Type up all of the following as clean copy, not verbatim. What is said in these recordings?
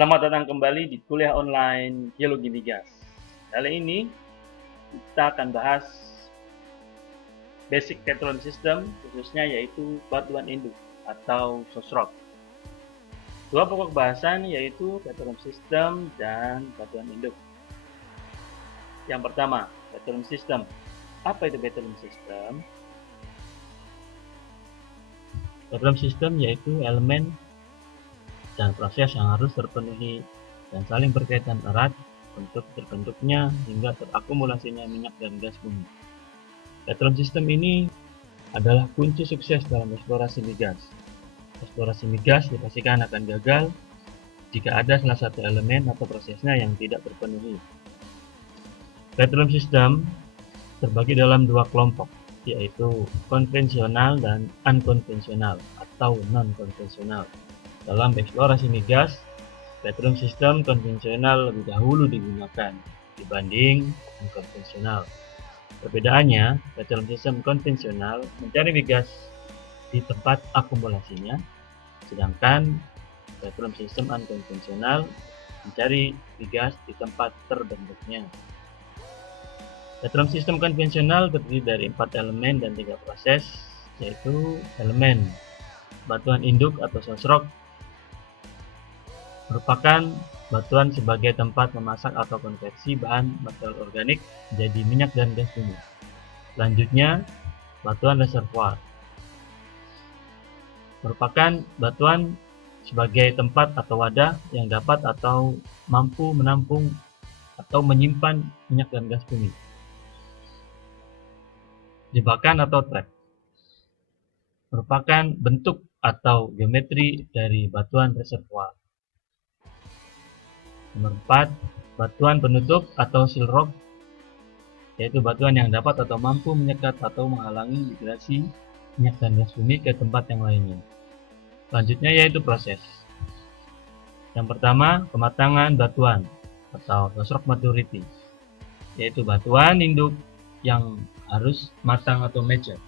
Selamat datang kembali di kuliah online Geologi Migas. Kali ini kita akan bahas basic petroleum system, khususnya yaitu batuan induk atau sosrok. Dua pokok bahasan yaitu petroleum system dan batuan induk. Yang pertama, petroleum system. Apa itu petroleum system? Petroleum system yaitu elemen dan proses yang harus terpenuhi dan saling berkaitan erat untuk terbentuknya hingga terakumulasinya minyak dan gas bumi. Petroleum system ini adalah kunci sukses dalam eksplorasi migas. Eksplorasi migas dipastikan akan gagal jika ada salah satu elemen atau prosesnya yang tidak terpenuhi. Petroleum system terbagi dalam dua kelompok, yaitu konvensional dan unkonvensional atau non-konvensional. Dalam eksplorasi migas, petroleum system konvensional lebih dahulu digunakan dibanding unkonvensional. Perbedaannya, petroleum system konvensional mencari migas di tempat akumulasinya, sedangkan petroleum system unkonvensional mencari migas di tempat terbentuknya. Petroleum system konvensional terdiri dari 4 elemen dan 3 proses, yaitu elemen batuan induk atau sosrok merupakan batuan sebagai tempat memasak atau konversi bahan material organik menjadi minyak dan gas bumi. Selanjutnya, batuan reservoir merupakan batuan sebagai tempat atau wadah yang dapat atau mampu menampung atau menyimpan minyak dan gas bumi. Jebakan atau trap merupakan bentuk atau geometri dari batuan reservoir. Nomor 4, batuan penutup atau seal rock, yaitu batuan yang dapat atau mampu menyekat atau menghalangi migrasi minyak dan gas bumi ke tempat yang lainnya. Selanjutnya yaitu proses. Yang pertama, kematangan batuan atau sosrok maturity, yaitu batuan induk yang harus matang atau mature.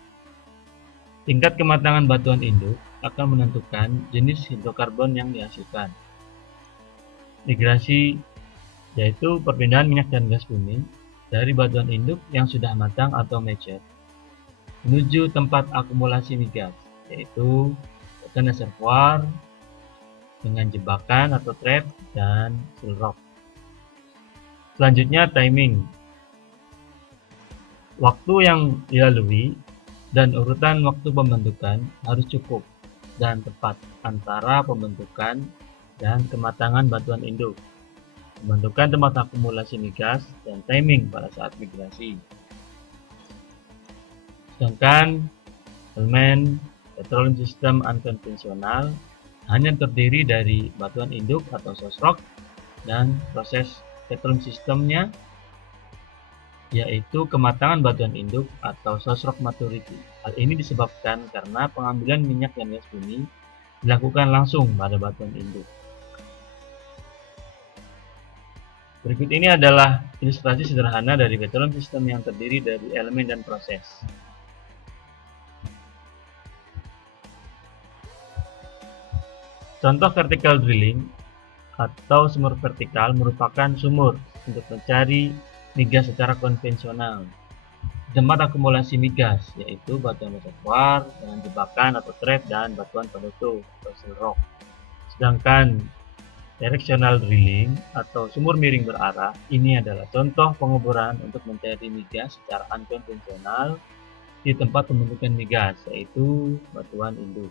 Tingkat kematangan batuan induk akan menentukan jenis hidrokarbon yang dihasilkan. Migrasi yaitu perpindahan minyak dan gas bumi dari batuan induk yang sudah matang atau mature menuju tempat akumulasi migas, yaitu batuan reservoir dengan jebakan atau trap dan seal rock. Selanjutnya timing, waktu yang dilalui dan urutan waktu pembentukan harus cukup dan tepat antara pembentukan dan kematangan batuan induk, pembentukan tempat akumulasi migas, dan timing pada saat migrasi. Sedangkan elemen petroleum system unkonvensional hanya terdiri dari batuan induk atau sosrok dan proses petroleum systemnya yaitu kematangan batuan induk atau sosrok maturity. Hal ini disebabkan karena pengambilan minyak dan gas bumi dilakukan langsung pada batuan induk. Berikut ini adalah ilustrasi sederhana dari petroleum system yang terdiri dari elemen dan proses. Contoh vertical drilling atau sumur vertikal merupakan sumur untuk mencari migas secara konvensional. Tempat akumulasi migas yaitu batuan reservoir dengan jebakan atau trap dan batuan penutup atau seal rock. Sedangkan directional drilling atau sumur miring berarah ini adalah contoh penguburan untuk mencari migas secara unkonvensional di tempat pembentukan migas yaitu batuan induk.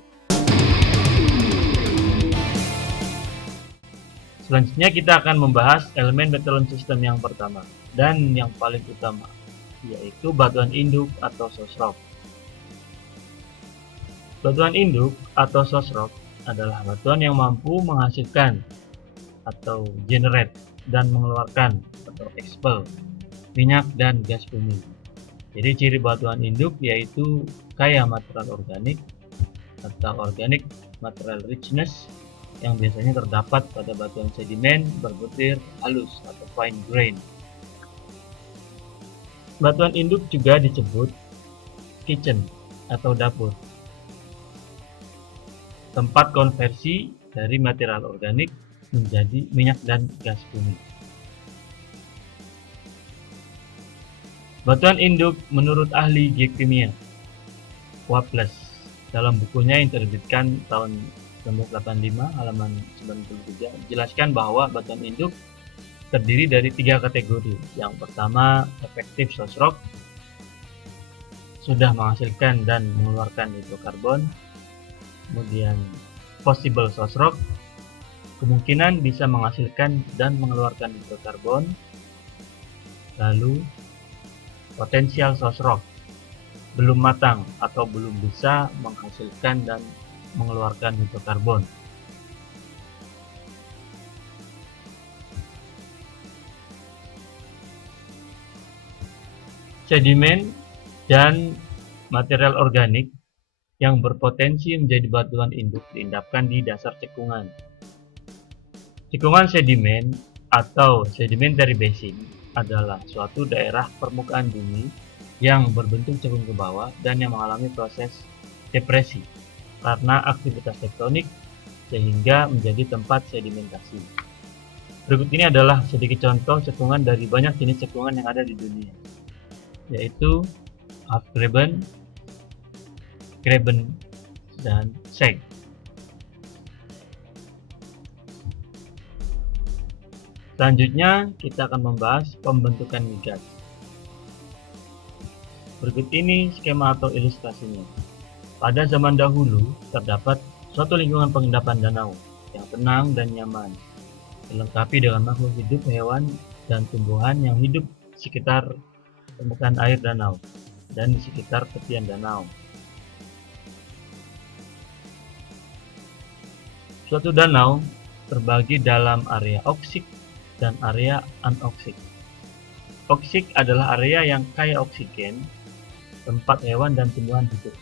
Selanjutnya kita akan membahas elemen petroleum system yang pertama dan yang paling utama, yaitu batuan induk atau sosrok. Batuan induk atau sosrok adalah batuan yang mampu menghasilkan atau generate dan mengeluarkan atau expel minyak dan gas bumi. Jadi ciri batuan induk yaitu kaya material organik atau organic material richness yang biasanya terdapat pada batuan sedimen berbutir halus atau fine grain. Batuan induk juga disebut kitchen atau dapur, tempat konversi dari material organik menjadi minyak dan gas bumi. Batuan induk menurut ahli geokimia Waples dalam bukunya yang terbitkan tahun 1985 halaman 93 jelaskan bahwa batuan induk terdiri dari 3 kategori. Yang pertama, efektif source rock, sudah menghasilkan dan mengeluarkan hidrokarbon. Kemudian possible source rock, kemungkinan bisa menghasilkan dan mengeluarkan hidrokarbon. Lalu potential source rock, belum matang atau belum bisa menghasilkan dan mengeluarkan hidrokarbon. Sedimen dan material organik yang berpotensi menjadi batuan induk diendapkan di dasar cekungan. Cekungan sedimen atau sedimentary basin adalah suatu daerah permukaan bumi yang berbentuk cekung ke bawah dan yang mengalami proses depresi karena aktivitas tektonik sehingga menjadi tempat sedimentasi. Berikut ini adalah sedikit contoh cekungan dari banyak jenis cekungan yang ada di dunia, yaitu half-graben, graben, dan seg. Selanjutnya kita akan membahas pembentukan migas. Berikut ini skema atau ilustrasinya. Pada zaman dahulu terdapat suatu lingkungan pengendapan danau yang tenang dan nyaman, dilengkapi dengan makhluk hidup, hewan, dan tumbuhan yang hidup di sekitar permukaan air danau dan di sekitar tepian danau. Suatu danau terbagi dalam area oksik dan area anoksik. Oksik adalah area yang kaya oksigen, tempat hewan dan tumbuhan hidup.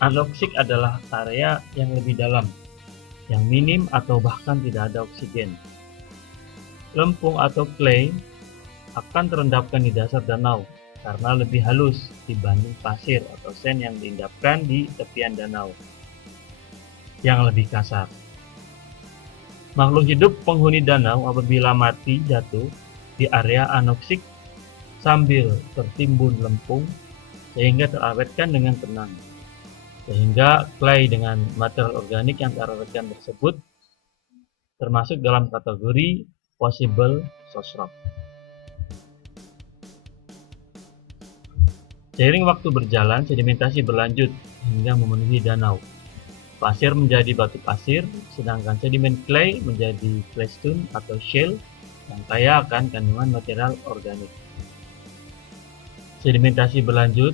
Anoksik adalah area yang lebih dalam, yang minim atau bahkan tidak ada oksigen. Lempung atau clay akan terendapkan di dasar danau karena lebih halus dibanding pasir atau sand yang diendapkan di tepian danau yang lebih kasar. Makhluk hidup penghuni danau apabila mati jatuh di area anoksik sambil tertimbun lempung sehingga terawetkan dengan tenang. Sehingga clay dengan material organik yang terawetkan tersebut termasuk dalam kategori possible source rock. Seiring waktu berjalan, sedimentasi berlanjut hingga memenuhi danau. Pasir menjadi batu pasir, sedangkan sedimen clay menjadi claystone atau shale yang kaya akan kandungan material organik. Sedimentasi berlanjut,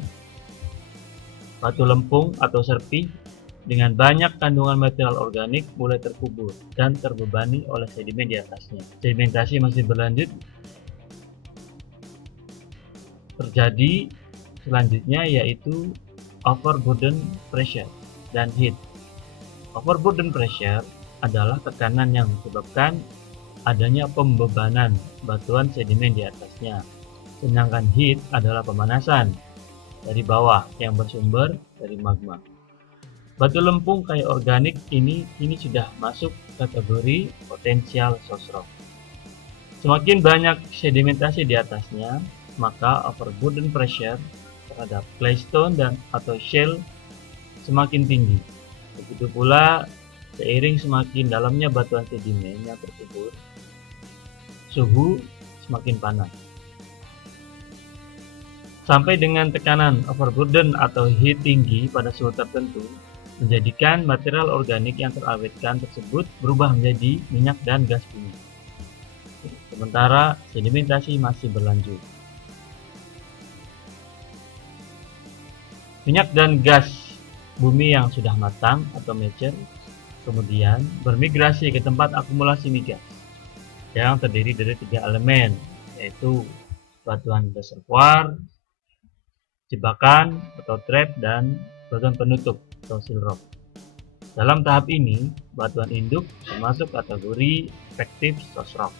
batu lempung atau serpih dengan banyak kandungan material organik mulai terkubur dan terbebani oleh sedimen di atasnya. Sedimentasi masih berlanjut, terjadi selanjutnya yaitu overburden pressure dan heat. Overburden pressure adalah tekanan yang menyebabkan adanya pembebanan batuan sedimen di atasnya. Sedangkan heat adalah pemanasan dari bawah yang bersumber dari magma. Batu lempung kaya organik ini kini sudah masuk kategori potential source rock. Semakin banyak sedimentasi di atasnya, maka overburden pressure terhadap claystone dan atau shale semakin tinggi. Begitu pula seiring semakin dalamnya batuan sedimen yang terkubur, suhu semakin panas. Sampai dengan tekanan overburden atau heat tinggi pada suhu tertentu, menjadikan material organik yang terawetkan tersebut berubah menjadi minyak dan gas bumi. Sementara sedimentasi masih berlanjut. Minyak dan gas bumi yang sudah matang atau mature kemudian bermigrasi ke tempat akumulasi migas yang terdiri dari 3 elemen, yaitu batuan reservoir, jebakan atau trap, dan batuan penutup atau seal rock. Dalam tahap ini, batuan induk termasuk kategori effective source rock.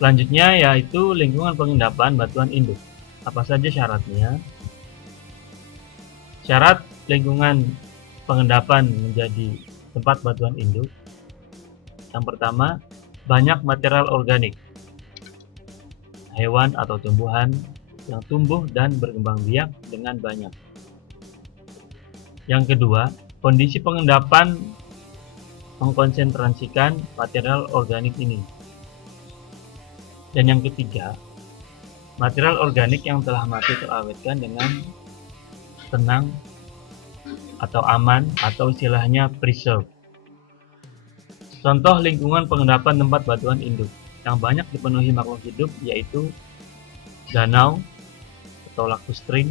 Selanjutnya yaitu lingkungan pengendapan batuan induk. Apa saja syaratnya? Syarat lingkungan pengendapan menjadi tempat batuan induk? Yang pertama, banyak material organik, hewan atau tumbuhan yang tumbuh dan berkembang biak dengan banyak. Yang kedua, kondisi pengendapan mengkonsentrasikan material organik ini. Dan yang ketiga, material organik yang telah mati terawetkan dengan tenang atau aman atau istilahnya preserve. Contoh lingkungan pengendapan tempat batuan induk yang banyak dipenuhi makhluk hidup yaitu danau atau lakustrine,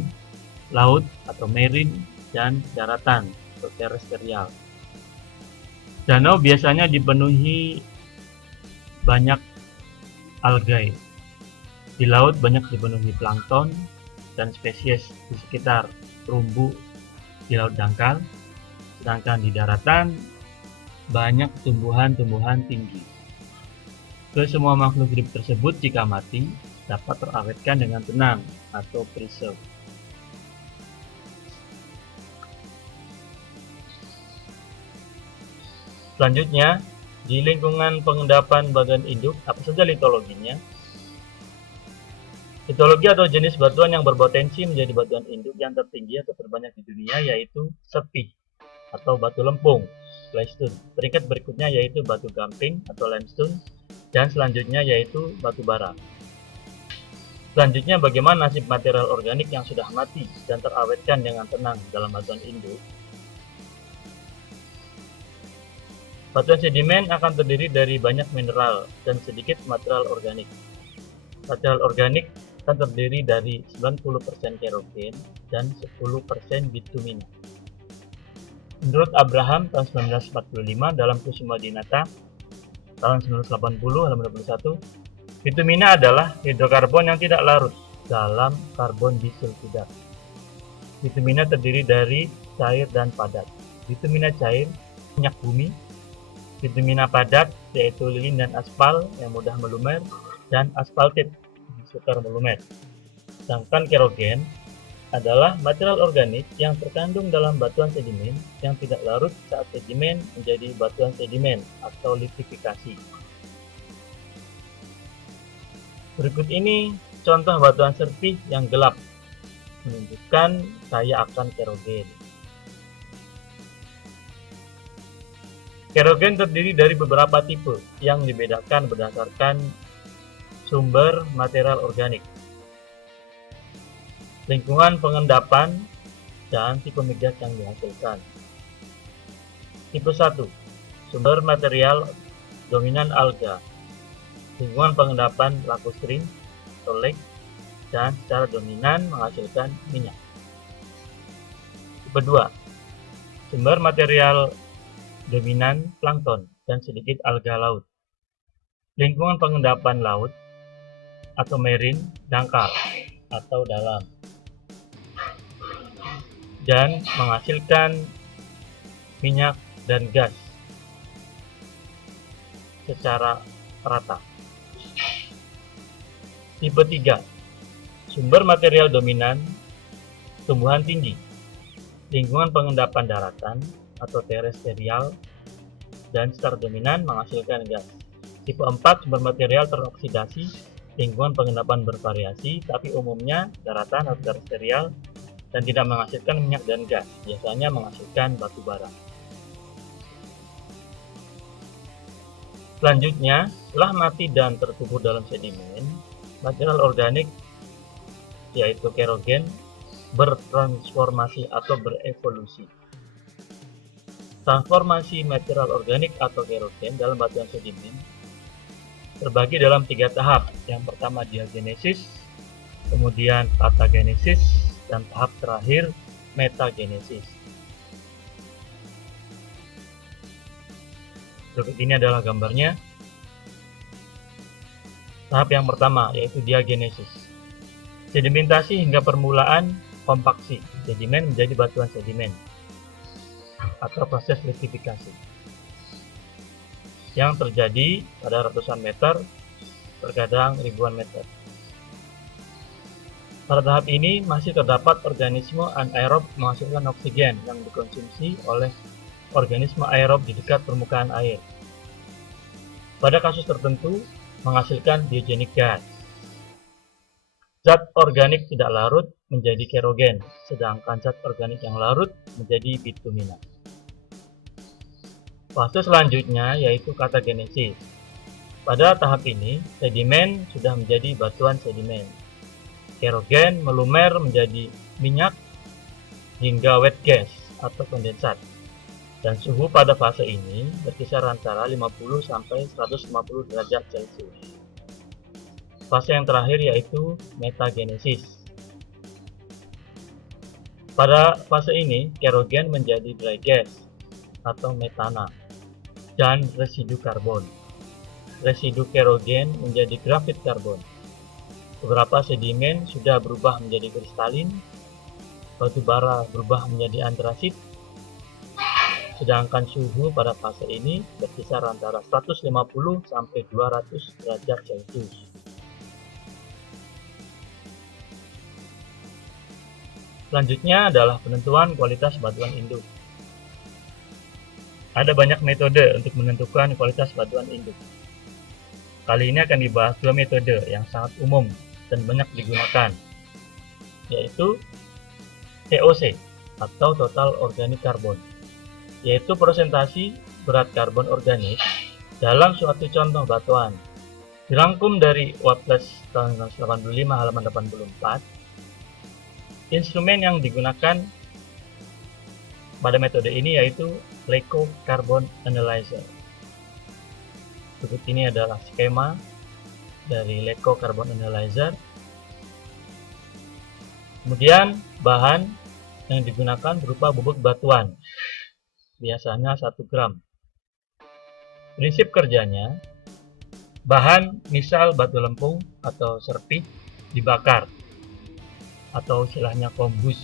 laut atau marine, dan daratan atau terestrial. Danau biasanya dipenuhi banyak algae. Di laut banyak dipenuhi plankton dan spesies di sekitar terumbu di laut dangkal, sedangkan di daratan banyak tumbuhan-tumbuhan tinggi. Kesemua makhluk hidup tersebut jika mati dapat terawetkan dengan tenang atau preserve. Selanjutnya, di lingkungan pengendapan bagian induk, apa saja litologinya? Litologi atau jenis batuan yang berpotensi menjadi batuan induk yang tertinggi atau terbanyak di dunia yaitu sepi atau batu lempung, claystone. Peringkat berikutnya yaitu batu gamping atau limestone, dan selanjutnya yaitu batu bara. Selanjutnya, bagaimana nasib material organik yang sudah mati dan terawetkan dengan tenang dalam batuan induk? Batuan sedimen akan terdiri dari banyak mineral dan sedikit material organik. Material organik akan terdiri dari 90% kerogen dan 10% bitumina. Menurut Abraham tahun 1945 dalam Kusuma Dinata tahun 1980 halaman 21, bitumina adalah hidrokarbon yang tidak larut dalam karbon disulfida. Bitumina terdiri dari cair dan padat. Bitumina cair minyak bumi, bitumina padat yaitu lilin dan aspal yang mudah melumer, dan aspaltit sukar melumer. Sedangkan kerogen adalah material organik yang terkandung dalam batuan sedimen yang tidak larut saat sedimen menjadi batuan sedimen atau litifikasi. Berikut ini contoh batuan serpih yang gelap menunjukkan kaya akan kerogen. Kerogen terdiri dari beberapa tipe yang dibedakan berdasarkan sumber material organik, lingkungan pengendapan, dan tipe migas yang dihasilkan. Tipe 1. Sumber material dominan alga, lingkungan pengendapan lakustrine atau lake, dan secara dominan menghasilkan minyak. Tipe 2. Sumber material dominan plankton dan sedikit alga laut, lingkungan pengendapan laut atau marine, dangkal atau dalam, dan menghasilkan minyak dan gas secara rata. Tipe 3. Sumber material dominan tumbuhan tinggi, lingkungan pengendapan daratan atau terestrial, dan secara dominan menghasilkan gas. Tipe 4. Sumber material teroksidasi, lingkungan pengendapan bervariasi, tapi umumnya daratan atau terestrial dan tidak menghasilkan minyak dan gas, biasanya menghasilkan batu bara. Selanjutnya, setelah mati dan terkubur dalam sedimen, material organik yaitu kerogen bertransformasi atau berevolusi. Transformasi material organik atau kerogen dalam batuan sedimen terbagi dalam 3 tahap. Yang pertama diagenesis, kemudian patagenesis, dan tahap terakhir metagenesis. Berikut ini adalah gambarnya. Tahap yang pertama yaitu diagenesis. Sedimentasi hingga permulaan kompaksi sedimen menjadi batuan sedimen atau proses litifikasi yang terjadi pada ratusan meter, terkadang ribuan meter. Pada tahap ini masih terdapat organisme anaerob menghasilkan oksigen yang dikonsumsi oleh organisme aerob di dekat permukaan air. Pada kasus tertentu, menghasilkan biogenic gas. Zat organik tidak larut menjadi kerogen, sedangkan zat organik yang larut menjadi bitumina. Fase selanjutnya yaitu katagenesis. Pada tahap ini, sedimen sudah menjadi batuan sedimen. Kerogen melumer menjadi minyak hingga wet gas atau kondensat. Dan suhu pada fase ini berkisar antara 50 sampai 150 derajat Celcius. Fase yang terakhir yaitu metagenesis. Pada fase ini, kerogen menjadi dry gas atau metana dan residu karbon. Residu kerogen menjadi grafit karbon. Beberapa sedimen sudah berubah menjadi kristalin, batu bara berubah menjadi antrasit, sedangkan suhu pada fase ini berkisar antara 150 sampai 200 derajat Celcius. Selanjutnya adalah penentuan kualitas batuan induk. Ada banyak metode untuk menentukan kualitas batuan induk. Kali ini akan dibahas dua metode yang sangat umum dan banyak digunakan, yaitu TOC atau Total Organic Carbon, yaitu presentasi berat karbon organik dalam suatu contoh batuan. Dirangkum dari Waples tahun 1985 halaman 84. Instrumen yang digunakan pada metode ini yaitu LeCo Carbon Analyzer. Berikut ini adalah skema dari LeCo Carbon Analyzer. Kemudian bahan yang digunakan berupa bubuk batuan, biasanya 1 gram. Prinsip kerjanya, bahan misal batu lempung atau serpih dibakar atau istilahnya kombus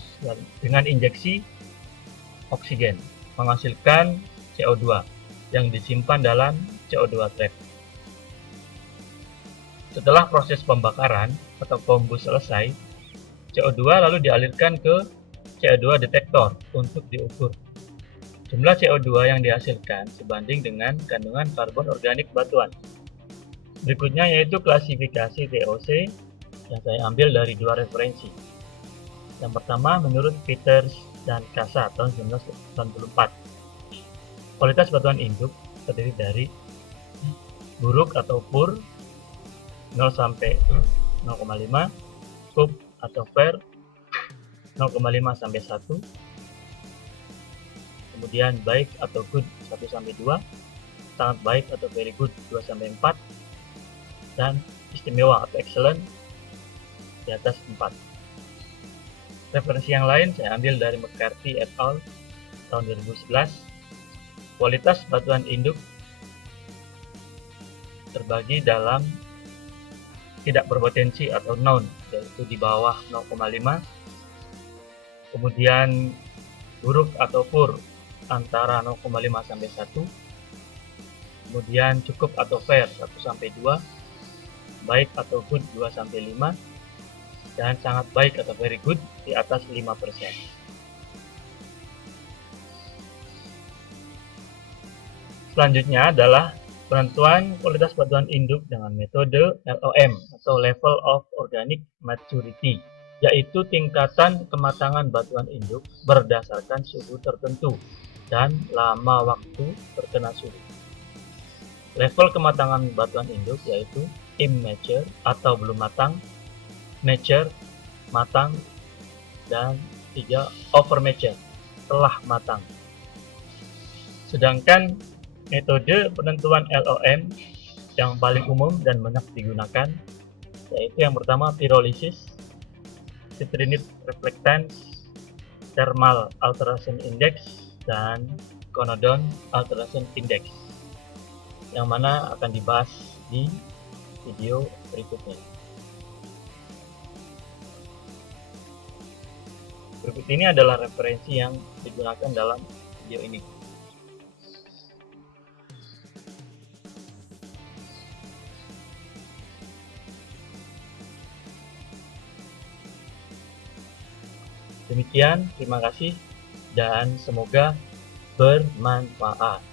dengan injeksi oksigen menghasilkan CO2 yang disimpan dalam CO2 trap. Setelah proses pembakaran atau kombus selesai, CO2 lalu dialirkan ke CO2 detektor untuk diukur. Jumlah CO2 yang dihasilkan sebanding dengan kandungan karbon organik batuan. Berikutnya yaitu klasifikasi TOC yang saya ambil dari dua referensi. Yang pertama menurut Peters dan Casa tahun 1994. Kualitas batuan induk terdiri dari buruk atau poor 0 sampai 0,5, scoop atau fair 0,5 sampai 1, kemudian baik atau good 1 sampai 2, sangat baik atau very good 2 sampai 4, dan istimewa atau excellent di atas 4. Referensi yang lain saya ambil dari McCarthy et al. Tahun 2011. Kualitas batuan induk terbagi dalam tidak berpotensi atau non, yaitu di bawah 0,5. Kemudian buruk atau poor antara 0,5 sampai 1. Kemudian cukup atau fair 1 sampai 2. Baik atau good 2 sampai 5. Dan sangat baik atau very good di atas 5%. Selanjutnya adalah penentuan kualitas batuan induk dengan metode LOM atau Level of Organic Maturity, yaitu tingkatan kematangan batuan induk berdasarkan suhu tertentu dan lama waktu terkena suhu. Level kematangan batuan induk yaitu immature atau belum matang, mature, matang, dan 3 overmature, telah matang. Sedangkan metode penentuan LOM yang paling umum dan banyak digunakan yaitu yang pertama pyrolysis, citrinate reflectance, thermal alteration index, dan Conodon alteration index, yang mana akan dibahas di video berikutnya. Berikut ini adalah referensi yang digunakan dalam video ini. Demikian, terima kasih dan semoga bermanfaat.